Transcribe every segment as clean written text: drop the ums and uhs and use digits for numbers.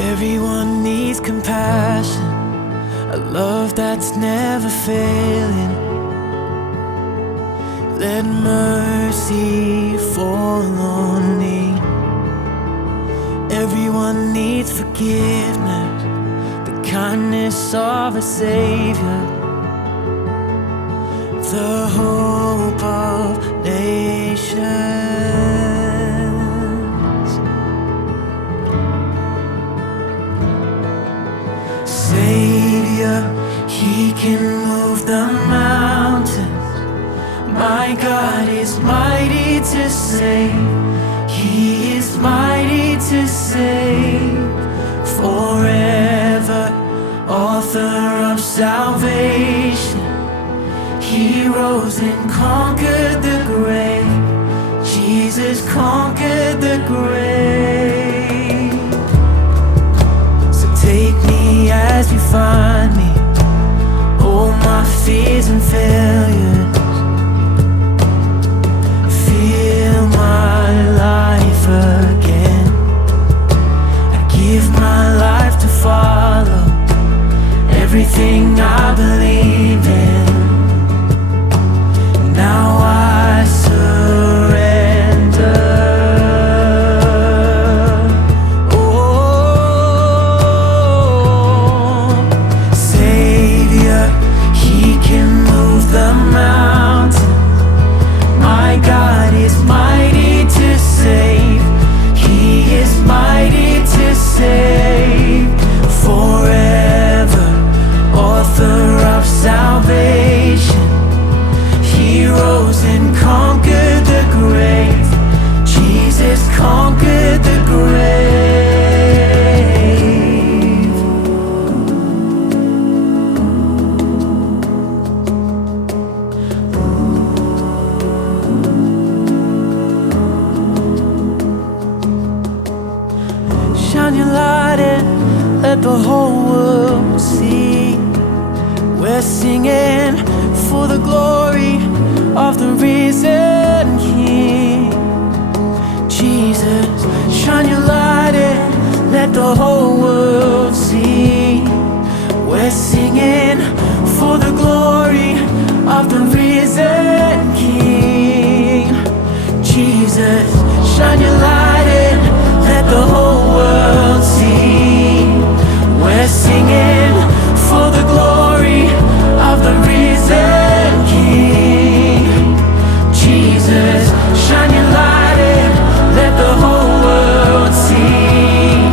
Everyone needs compassion, a love that's never failing. Let mercy fall on me. Everyone needs forgiveness, the kindness of a Saviour, the hope of nations. Saviour, He can move the mountains. My God is mighty to save. He is mighty to save. Forever, author of salvation. He rose and conquered the grave. Jesus conquered the grave. So take me as you find me, all my fears and failures. Feel my life again. I give my life to follow everything I believe in. Now I surrender. Oh, Saviour, He can move the mountain. My God is mighty to save. He is mighty to save. Forever, author of salvation. He rose and conquered the grave. Jesus conquered the grave. Shine your light and let the whole world see. We're singing for the glory of the risen King. Jesus, shine your light and let the whole world see. We're singing for the glory of the risen King. Jesus, shine your light and let the whole world see. We're singing for the glory of the risen King. Jesus, shine your light and let the whole world see.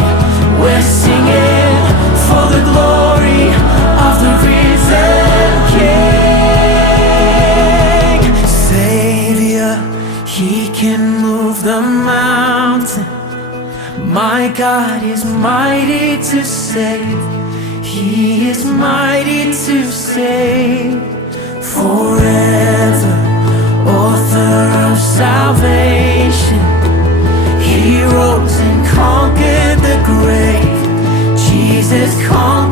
We're singing for the glory of the risen King. Saviour, He can move the mountain. My God is mighty to save. He is mighty to save. Forever, author of salvation. He rose and conquered the grave. Jesus conquered